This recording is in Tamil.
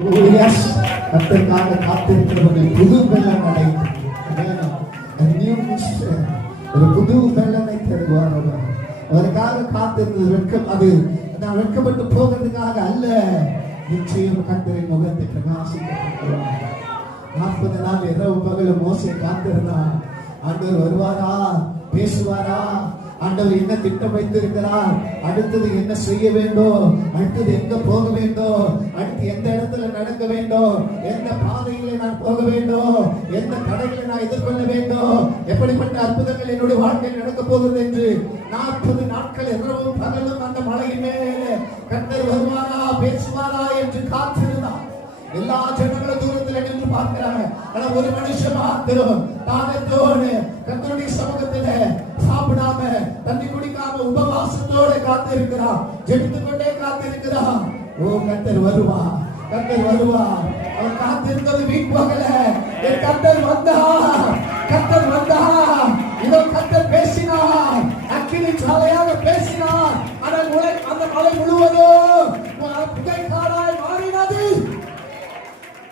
கர்த்தருக்காக காத்திருக்கிறவர்கள் புது பெலன் அடைந்து ஒரு புது பெலனை தருவார். அவருக்காக காத்திருந்தது வெட்கம், அது நான் வெட்கப்பட்டு போகிறதுக்காக அல்ல, நிச்சயம் கர்த்தரின் முகத்தை பிரகாசிக்க 40 நாள் இரவு பகலும் மோசே காத்திருந்தான். ஆண்டவர் வருவாரா, பேசுவாரா, ஆண்டவர் என்ன திட்டம் வைத்திருக்கிறார், அடுத்தது என்ன செய்ய வேண்டும், அடுத்தது எங்க போக வேண்டும், அடுத்து எந்த இடத்துல நடக்க வேண்டும், எந்த பாதையில நான் போக வேண்டும், எந்த தடைகளை நான் எதிர்கொள்ள வேண்டும், எப்படிப்பட்ட அற்புதங்கள் என்னுடைய வாழ்க்கையில் நடக்க போகிறது என்று 40 நாட்கள் இரவும் பகலும் அந்த மலையின் மேலே கர்த்தர் வருவாரா, பேசுவாரா என்று காத்திருந்தார். எல்லா ஜனங்களும் தூரத்தில் நின்று பார்க்கிறாங்க. ஆனா ஒரு மனுஷன் மாத்திரம் தாகத்தோடு கர்த்தருடைய சமூகத்திலே சாப்பிடாம தண்ணி குடிக்காம உபவாசத்தோடு காத்திருக்கிறான், ஜெபித்துக் கொண்டே காத்திருக்கிறான். ஓ கர்த்தர் வருவா, கர்த்தர் வருவா. அவன் காத்திருந்தது வீண் போகல, என் கர்த்தர் வந்தா